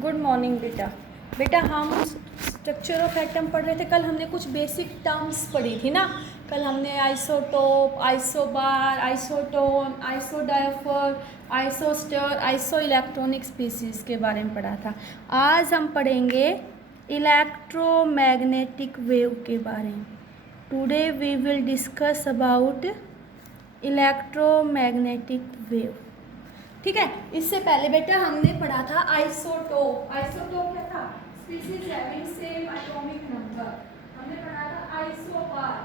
Good morning बेटा। बेटा हम स्ट्रक्चर ऑफ एटम पढ़ रहे थे। कल हमने कुछ बेसिक टर्म्स पढ़ी थी ना। कल हमने isotope, isobar, isotone, isodiaphere, isostere, iso electronic species के बारे में पढ़ा था। आज हम पढ़ेंगे इलेक्ट्रोमैग्नेटिक वेव के बारे में। Today we will discuss about electromagnetic wave. ठीक है। इससे पहले बेटा हमने पढ़ा था आइसोटोप। आइसोटोप क्या था? Species having same atomic number. हमने पढ़ा था isobar,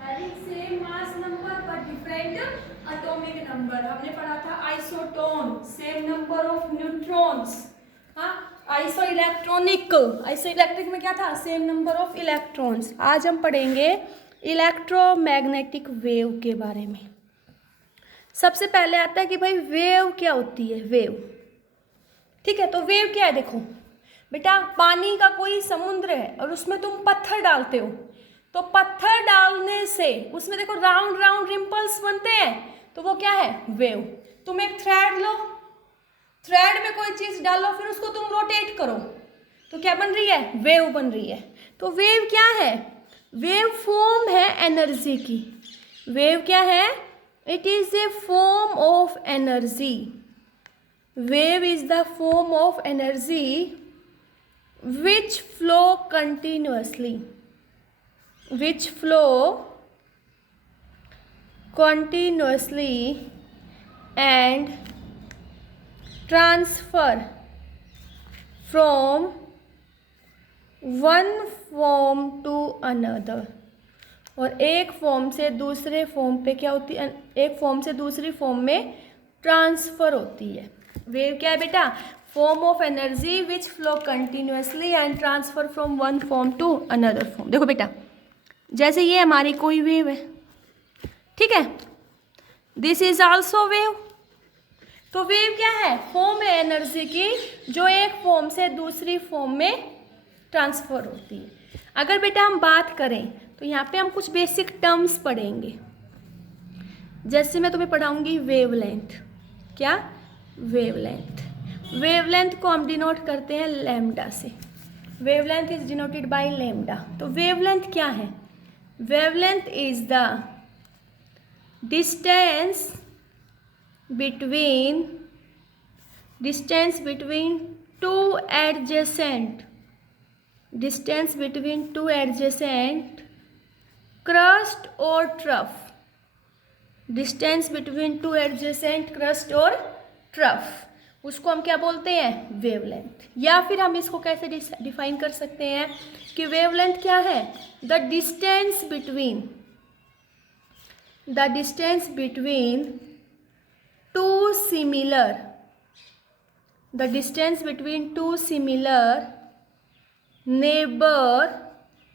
having same mass number but different atomic number. हमने पढ़ा था isotone, same number of neutrons. हाँ, आइसो इलेक्ट्रॉनिक, आइसो इलेक्ट्रिक में क्या था? Same number of electrons. आज हम पढ़ेंगे इलेक्ट्रोमैग्नेटिक वेव के बारे में। सबसे पहले आता है कि भाई वेव क्या होती है। वेव, ठीक है। तो वेव क्या है? देखो बेटा, पानी का कोई समुद्र है और उसमें तुम पत्थर डालते हो, तो पत्थर डालने से उसमें देखो राउंड राउंड रिम्पल्स बनते हैं, तो वो क्या है? वेव। तुम एक थ्रेड लो, थ्रेड में कोई चीज़ डालो, फिर उसको तुम रोटेट करो, तो क्या बन रही है? वेव बन रही है। तो वेव क्या है? वेव फॉर्म है एनर्जी की। वेव क्या है? It is a form of energy. Wave is the form of energy which flow continuously. Which flow continuously and transfer from one form to another. और एक फॉर्म से दूसरे फॉर्म पे क्या होती है? एक फॉर्म से दूसरी फॉर्म में ट्रांसफ़र होती है। वेव क्या है बेटा? Form of energy which flow continuously and transfer from one form to another form. देखो बेटा, जैसे ये हमारी कोई वेव है, ठीक है, दिस इज आल्सो वेव। तो वेव क्या है? फॉर्म है एनर्जी की जो एक फॉर्म से दूसरी फॉर्म में ट्रांसफ़र होती है। अगर बेटा हम बात करें तो यहाँ पे हम कुछ बेसिक टर्म्स पढ़ेंगे। जैसे मैं तुम्हें पढ़ाऊंगी वेवलेंथ। क्या? वेवलेंथ। वेवलेंथ को हम डिनोट करते हैं लैम्डा से। Wavelength is denoted by lambda. तो वेवलेंथ क्या है? Wavelength is the distance between two adjacent crest और trough. Distance between two adjacent crest और ट्रफ, उसको हम क्या बोलते हैं? वेवलेंथ। या फिर हम इसको कैसे डिफाइन कर सकते हैं कि वेवलेंथ क्या है? The distance between two similar neighbour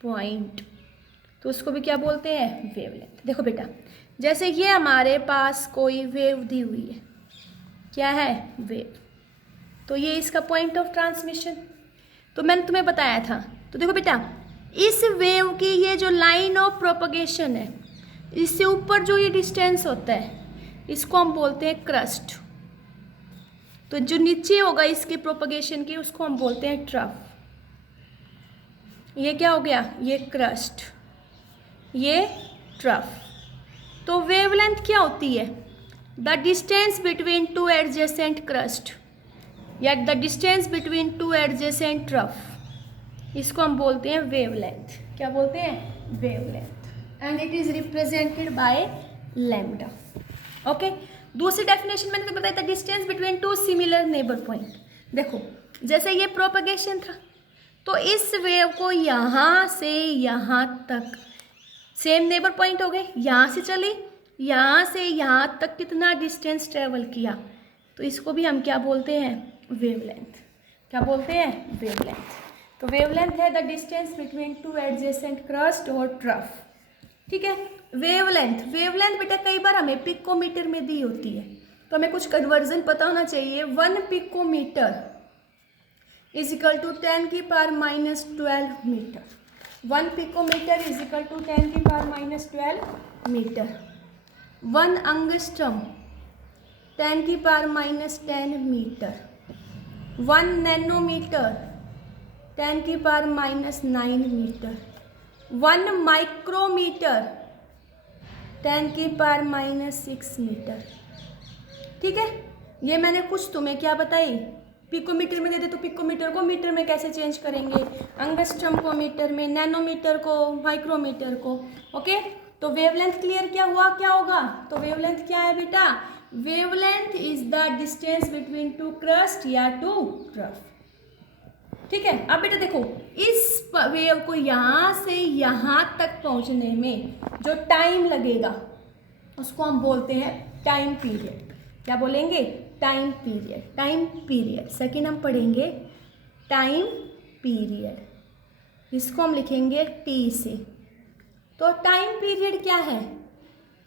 point, तो उसको भी क्या बोलते हैं? वेवलेंथ। देखो बेटा, जैसे ये हमारे पास कोई वेव दी हुई है, क्या है? वेव। तो ये इसका पॉइंट ऑफ ट्रांसमिशन, तो मैंने तुम्हें बताया था। तो देखो बेटा, इस वेव की ये जो लाइन ऑफ प्रोपगेशन है, इससे ऊपर जो ये डिस्टेंस होता है, इसको हम बोलते हैं क्रस्ट। तो जो नीचे होगा इसके प्रोपगेशन की, उसको हम बोलते हैं ट्रफ। ये क्या हो गया? ये क्रस्ट, ये ट्रफ। तो वेवलेंथ क्या होती है? The distance between two adjacent crest या the distance between two adjacent trough, इसको हम बोलते हैं वेवलेंथ। क्या बोलते हैं? Wavelength. And it is represented by lambda. Okay. दूसरी डेफिनेशन मैंने बताया था, distance between two similar neighbour point. देखो, जैसे ये प्रोपगेशन था, तो इस वेव को यहाँ से यहाँ तक सेम नेबर पॉइंट हो गए, यहाँ से चली, यहाँ से यहाँ तक कितना डिस्टेंस ट्रेवल किया, तो इसको भी हम क्या बोलते हैं? वेवलेंथ। क्या बोलते हैं? वेवलेंथ। तो वेवलेंथ है the distance between two adjacent crest और ट्रफ, ठीक है। वेवलेंथ बेटा कई बार हमें पिकोमीटर में दी होती है, तो हमें कुछ कन्वर्जन पता होना चाहिए। 1 पिकोमीटर इज इक्वल टू 10 की power -12 metre. 1 picometre is equal to 10 की पावर -12 मीटर। 1 एंगस्ट्रम 10 की power -10 metre. 1 nanometre 10⁻⁹ metre, 1 micrometre 10⁻⁻6 metre. ठीक है, ये मैंने कुछ तुम्हें क्या बताई, पिकोमीटर में दे दे तो पिकोमीटर को मीटर में कैसे चेंज करेंगे, अंगस्ट्रम को मीटर में, नैनोमीटर को माइक्रोमीटर को। ओके, तो वेवलेंथ क्लियर क्या हुआ, क्या होगा, तो वेवलेंथ क्या है बेटा, wavelength is the distance between to crust या टू ट्रफ। ठीक है, अब बेटा देखो, इस वेव को यहाँ से यहाँ तक पहुँचने में जो टाइम लगेगा उसको हम बोलते हैं टाइम पीरियड। क्या बोलेंगे, time period, time period. Second हम पढ़ेंगे टाइम पीरियड, इसको हम लिखेंगे टी से। तो टाइम पीरियड क्या है,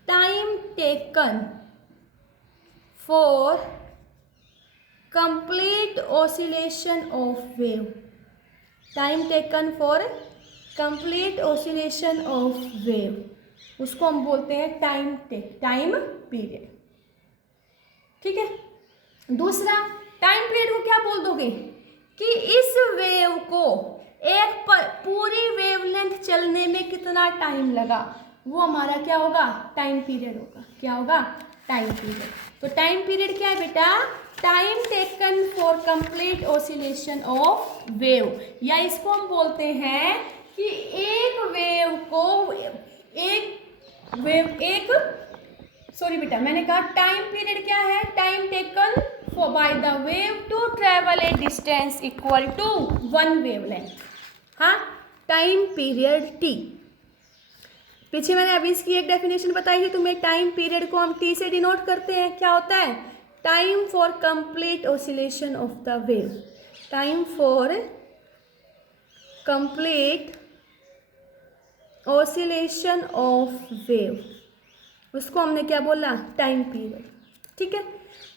time taken for complete oscillation of wave, time taken for complete oscillation of wave, उसको हम बोलते हैं टाइम पीरियड। ठीक है, दूसरा टाइम पीरियड को क्या बोल दोगे कि इस वेव को एक पूरी वेवलेंथ चलने में कितना टाइम लगा, वो हमारा क्या होगा, टाइम पीरियड होगा। क्या होगा, टाइम पीरियड। तो टाइम पीरियड क्या है बेटा, time taken for complete oscillation of wave, या इसको हम बोलते हैं कि सॉरी बेटा, मैंने कहा टाइम पीरियड क्या है, time taken for by the wave to travel a distance equal to 1 wavelength. हाँ, टाइम पीरियड टी। पीछे मैंने अभी इसकी एक डेफिनेशन बताई थी तुम्हें, टाइम पीरियड को हम टी से डिनोट करते हैं। क्या होता है, time for complete oscillation of the wave, time for complete oscillation of wave, उसको हमने क्या बोला, टाइम पीरियड। ठीक है,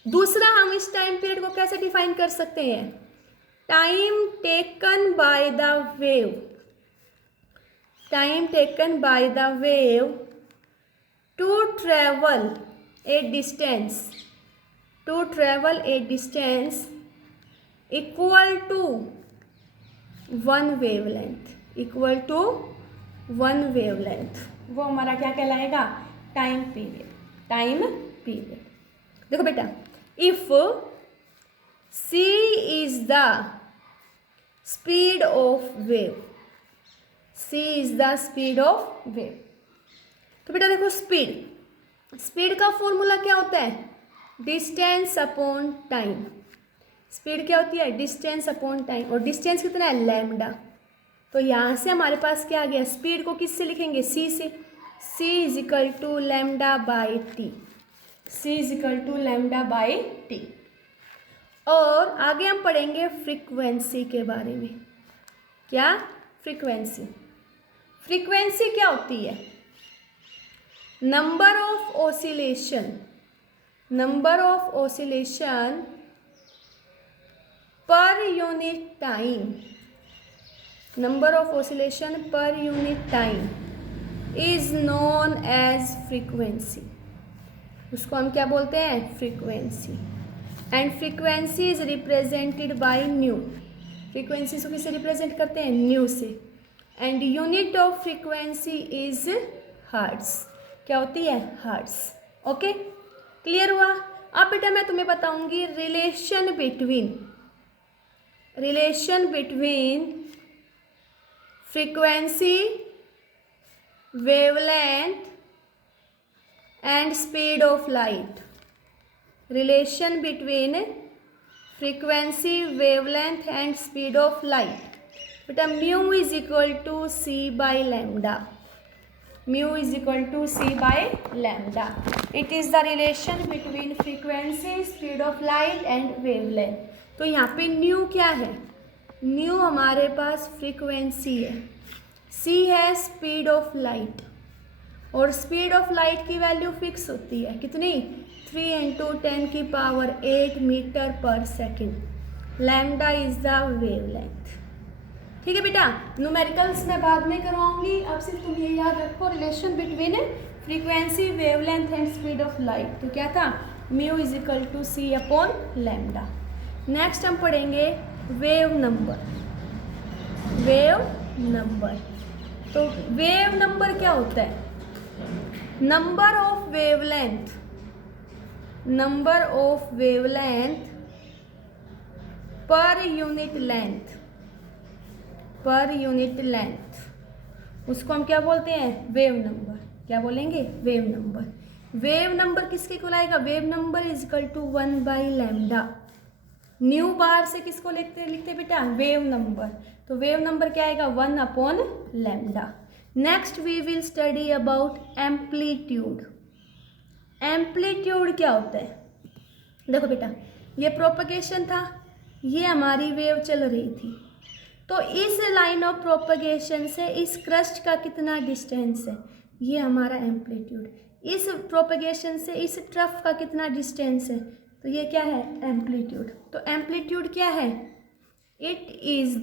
दूसरा हम इस टाइम पीरियड को कैसे डिफाइन कर सकते हैं, time taken by the wave, time taken by the wave to travel a distance equal to 1 wavelength, equal to 1 wavelength, वो हमारा क्या कहलाएगा, टाइम पीरियड। देखो बेटा, if c is the speed of wave, c is the speed of wave, तो बेटा देखो speed का फॉर्मूला क्या होता है, डिस्टेंस अपॉन टाइम। स्पीड क्या होती है, डिस्टेंस अपॉन टाइम, और डिस्टेंस कितना है, लैम्डा। तो यहाँ से हमारे पास क्या आ गया, स्पीड को किससे लिखेंगे, c से, c is equal to lambda by T, c is equal to lambda by T. और आगे हम पढ़ेंगे फ्रीक्वेंसी के बारे में। क्या, फ्रीक्वेंसी क्या होती है, number of oscillation per unit time, number of oscillation per unit time is known as frequency, उसको हम क्या बोलते हैं, frequency. And frequency is represented by nu, frequency को किससे रिप्रेजेंट करते हैं, न्यू से। And unit of frequency is hertz, क्या होती है, हर्ट्ज। ओके, क्लियर हुआ। अब बेटा मैं तुम्हें बताऊंगी relation between frequency, wavelength and speed of light, relation between frequency, wavelength and speed of light. बेटा mu is equal to c by lambda, mu is equal to c by lambda. It is the relation between frequency, speed of light and wavelength. तो यहाँ पे new क्या है, new हमारे पास frequency है, सी है speed of light, और speed of light की वैल्यू फिक्स होती है कितनी, 3 × 10⁸ metre per second. Lambda is the wavelength. ठीक है बेटा, न्यूमेरिकल्स मैं बाद में करवाऊंगी, अब सिर्फ तुम ये याद रखो relation between frequency, wavelength and speed of light. तो क्या था, mu is equal to c upon lambda. Next हम पढ़ेंगे वेव नंबर। वेव नंबर, तो वेव नंबर क्या होता है? Number of wavelength, number of wavelength per unit length, per unit length, उसको हम क्या बोलते हैं? Wave number. क्या बोलेंगे? Wave number. वेव नंबर किसके कहलाएगा? Wave number is equal to 1/λ। Nu बार से किसको लिखते लिखते बेटा? Wave number. तो वेव नंबर क्या आएगा? 1/λ। Next we will study about amplitude. Amplitude क्या होता है? देखो बेटा, ये प्रोपगेशन था, ये हमारी वेव चल रही थी, तो इस लाइन ऑफ प्रोपगेशन से इस क्रस्ट का कितना डिस्टेंस है? ये हमारा एम्पलीट्यूड। इस प्रोपगेशन से इस ट्रफ का कितना डिस्टेंस है? तो ये क्या है? एम्पलीट्यूड। तो एम्पलीट्यूड क्या है? It is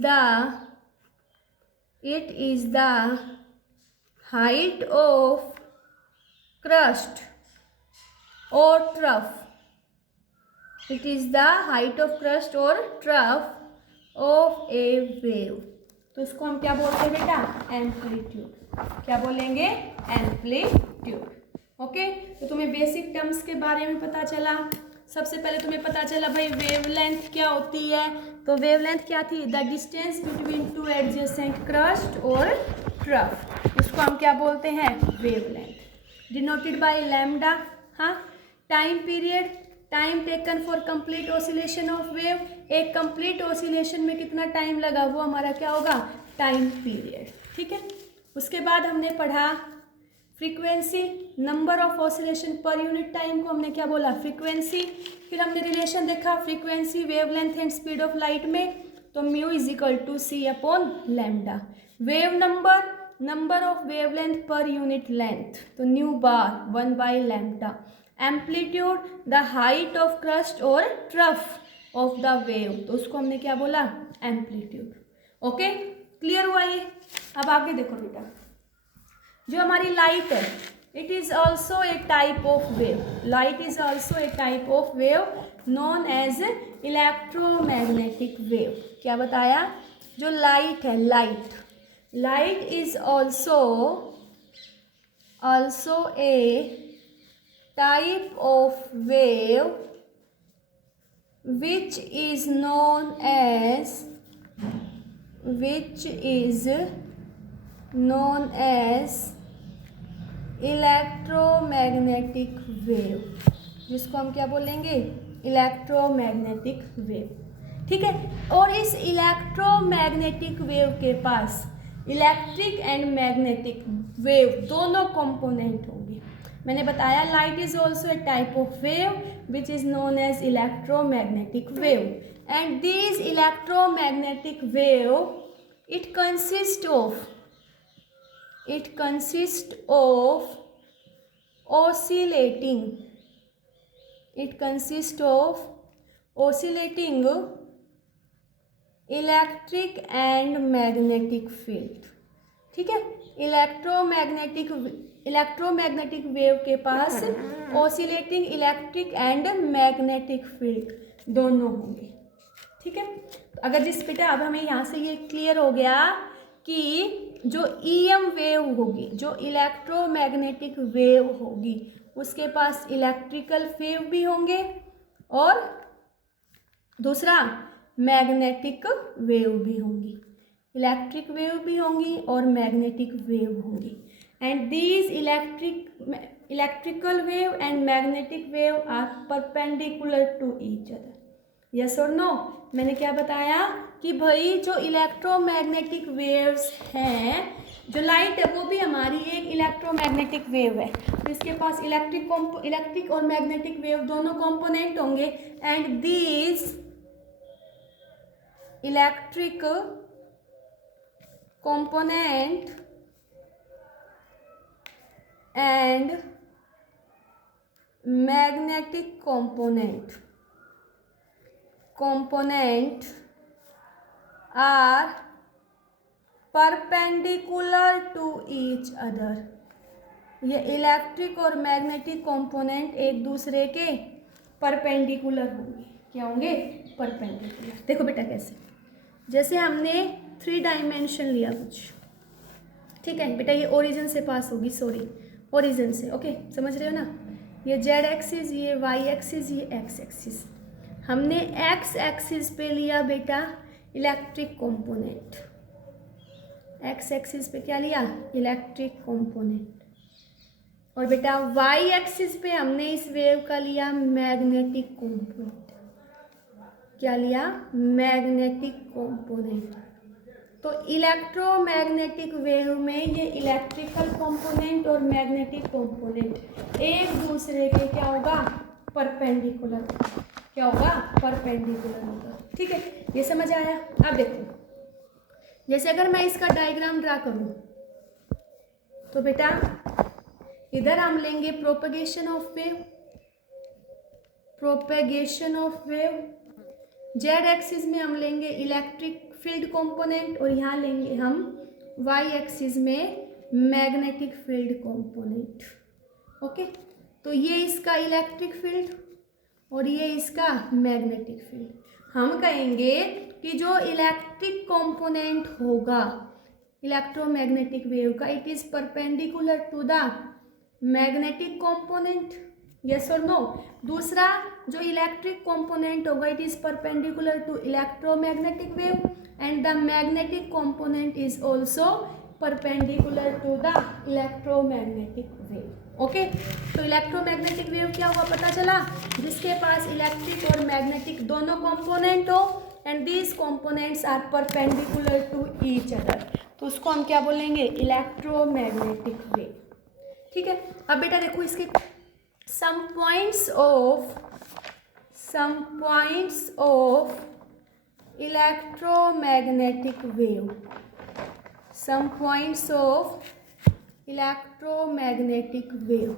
the height of crest और trough. It is the height of crest और ट्रफ ऑफ ए वेव। तो इसको हम क्या बोलते हैं बेटा? एम्पलीट्यूड। क्या बोलेंगे? एम्पलीट्यूड। ओके, तो तुम्हें बेसिक टर्म्स के बारे में पता चला। सबसे पहले तुम्हें पता चला भाई वेवलेंथ क्या होती है। तो वेवलेंथ क्या थी? The distance between two adjacent crest और ट्रफ, उसको हम क्या बोलते हैं? वेवलेंथ। Denoted by lambda. हाँ, time period, time taken for complete oscillation of wave. एक कंप्लीट ऑसिलेशन में कितना टाइम लगा वो हमारा क्या होगा? Time period. ठीक है, उसके बाद हमने पढ़ा frequency, number of oscillation per unit time को हमने क्या बोला? फ्रीक्वेंसी। फिर हमने रिलेशन देखा frequency, wavelength and speed of light में, तो mu is equal to c/λ। Wave number, number of wavelength per unit length, तो nu bar 1/λ। Amplitude, the height of crest और ट्रफ ऑफ द वेव, तो उसको हमने क्या बोला? एम्पलीट्यूड। ओके, क्लियर हुआ ये? अब आगे देखो बेटा, जो हमारी लाइट है, it is also a type of wave. Light is also a type of wave known as electromagnetic wave. क्या बताया? जो लाइट है, light is also a type of wave which is known as electromagnetic wave, जिसको हम क्या बोलेंगे? Electromagnetic wave. ठीक है, और इस इलेक्ट्रोमैग्नेटिक वेव के पास इलेक्ट्रिक एंड मैग्नेटिक वेव दोनों कंपोनेंट होंगे। मैंने बताया light is also a type of wave which is known as electromagnetic wave, and this electromagnetic wave it consists of oscillating electric and magnetic field. ठीक है, electromagnetic wave के पास oscillating electric and magnetic field दोनों होंगे। ठीक है, तो अगर जिस बेटा अब हमें यहाँ से ये क्लियर हो गया कि जो ईएम वेव होगी, जो इलेक्ट्रोमैग्नेटिक वेव होगी, उसके पास इलेक्ट्रिकल वेव भी होंगे और दूसरा मैग्नेटिक वेव भी होंगी। इलेक्ट्रिक वेव भी होंगी और मैग्नेटिक वेव होंगी, and these electrical wave and magnetic wave are perpendicular to each other. Yes और नो? मैंने क्या बताया कि भाई जो इलेक्ट्रोमैग्नेटिक वेव्स हैं, जो लाइट है वो भी हमारी एक इलेक्ट्रोमैग्नेटिक वेव है, तो इसके पास इलेक्ट्रिक और मैग्नेटिक वेव दोनों कंपोनेंट होंगे, and these electric component and magnetic component are perpendicular to each other। ये इलेक्ट्रिक और मैग्नेटिक कंपोनेंट एक दूसरे के परपेंडिकुलर होंगे। क्या होंगे? परपेंडिकुलर। देखो बेटा कैसे, जैसे हमने 3 डायमेंशन लिया कुछ, ठीक है बेटा, ये ओरिजिन से पास होगी, सॉरी ओरिजिन से, ओके समझ रहे हो ना। ये जेड एक्सिस, ये वाई एक्सिस, ये एक्स एक्सिस। हमने एक्स एक्सिस पे लिया बेटा इलेक्ट्रिक कंपोनेंट, एक्स एक्सिस पे क्या लिया, इलेक्ट्रिक कंपोनेंट। और बेटा वाई एक्सिस पे हमने इस वेव का लिया मैग्नेटिक कंपोनेंट। क्या लिया, मैग्नेटिक कंपोनेंट। तो इलेक्ट्रोमैग्नेटिक वेव में ये इलेक्ट्रिकल कंपोनेंट और मैग्नेटिक कंपोनेंट एक दूसरे के क्या होगा, परपेंडिकुलर। क्या होगा, परपेंडिकुलर होगा। ठीक है, ये समझ आया। अब देखो, जैसे अगर मैं इसका डायग्राम ड्रा करूं तो बेटा इधर हम लेंगे propagation of wave, propagation of wave. Z axis में हम लेंगे इलेक्ट्रिक फील्ड कंपोनेंट और यहाँ लेंगे हम वाई एक्सिस में मैग्नेटिक फील्ड कंपोनेंट। ओके, तो ये इसका इलेक्ट्रिक फील्ड और ये इसका मैग्नेटिक फील्ड। हम कहेंगे कि जो इलेक्ट्रिक कंपोनेंट होगा इलेक्ट्रोमैग्नेटिक वेव का, it is perpendicular to the magnetic component, yes और नो। दूसरा जो इलेक्ट्रिक कंपोनेंट होगा it is perpendicular to electromagnetic wave and the magnetic component is also perpendicular to the electromagnetic wave. Okay, तो electromagnetic wave क्या हुआ पता चला, जिसके पास इलेक्ट्रिक और मैग्नेटिक दोनों कंपोनेंट हो and these components are perpendicular to each other, तो उसको हम क्या बोलेंगे, इलेक्ट्रोमैग्नेटिक वेव। ठीक है, अब बेटा देखो इसके some points of electromagnetic wave, some points of electromagnetic wave।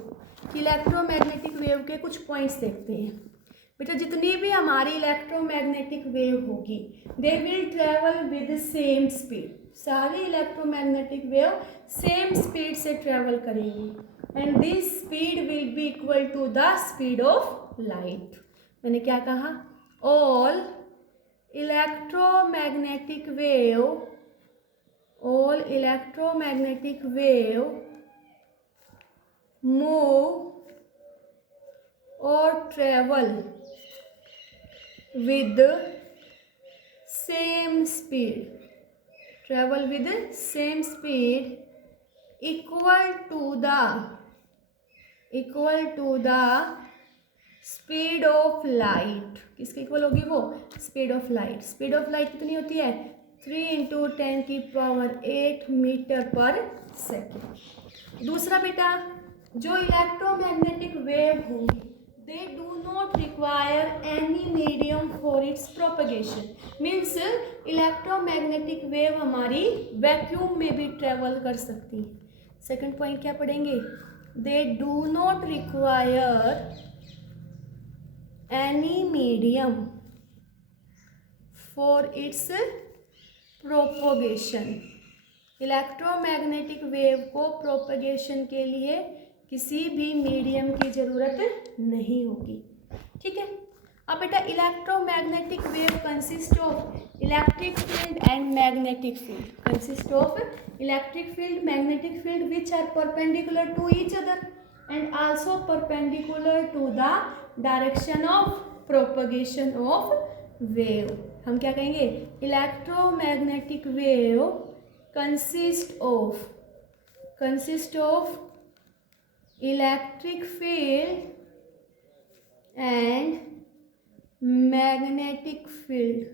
Electromagnetic wave के कुछ पॉइंट्स देखते हैं बेटा। जितनी भी हमारी इलेक्ट्रोमैग्नेटिक वेव होगी they will travel with same speed, सारी इलेक्ट्रोमैग्नेटिक वेव सेम स्पीड से ट्रेवल करेंगी and this speed will be equal to the speed of light। मैंने क्या कहा, all electromagnetic wave move or travel with same speed equal to the speed of light. किसके equal होगी वो, speed of light. Speed of light कितनी होती है, 3 × 10⁸ metre per second. दूसरा बेटा जो इलेक्ट्रोमैग्नेटिक वेव होंगी दे do not require any medium for its propagation, means electromagnetic wave हमारी वैक्यूम में भी ट्रेवल कर सकती है। सेकंड पॉइंट क्या पढ़ेंगे, they do not require any medium for its propagation। Electromagnetic wave को प्रोपगेशन के लिए किसी भी मीडियम की जरूरत नहीं होगी। ठीक है, अब बेटा electromagnetic wave consist of electric field and magnetic field, consist of electric field, magnetic field which are perpendicular to each other and also perpendicular to the direction of propagation of wave। हम क्या कहेंगे, electromagnetic wave consist of electric field and magnetic field,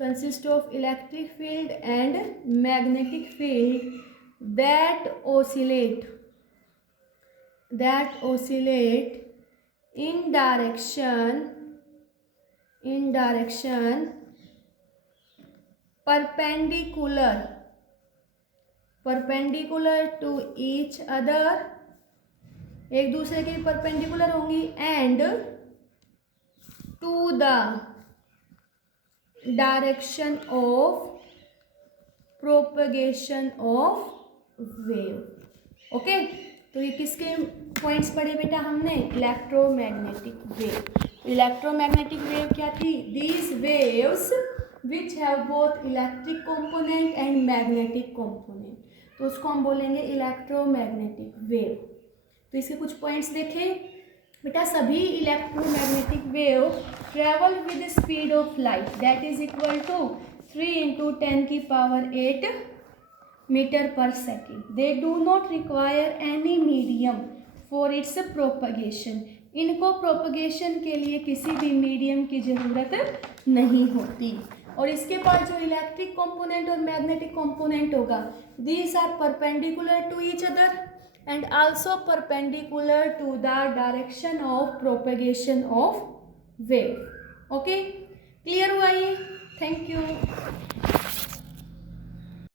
consist of electric field and magnetic field that oscillate in direction perpendicular to each other, एक दूसरे के perpendicular होंगी, and to the direction of propagation of wave. Okay, तो ये किसके points पढ़े बेटा हमने, इलेक्ट्रोमैग्नेटिक वेव। इलेक्ट्रोमैग्नेटिक वेव क्या थी? These waves which have both electric component and magnetic component, तो उसको हम बोलेंगे इलेक्ट्रोमैग्नेटिक वेव। तो इसके कुछ पॉइंट्स देखें बेटा। सभी electromagnetic wave travel with speed of light that is equal to 3 × 10⁸ metre per second. They do not require any medium for its propagation. इनको प्रोपगेशन के लिए किसी भी मीडियम की ज़रूरत नहीं होती। और इसके पास जो इलेक्ट्रिक कंपोनेंट और मैग्नेटिक कंपोनेंट होगा, these are perpendicular to each other and also perpendicular to the direction of propagation of wave. Okay, clear हुआ ये? Thank you.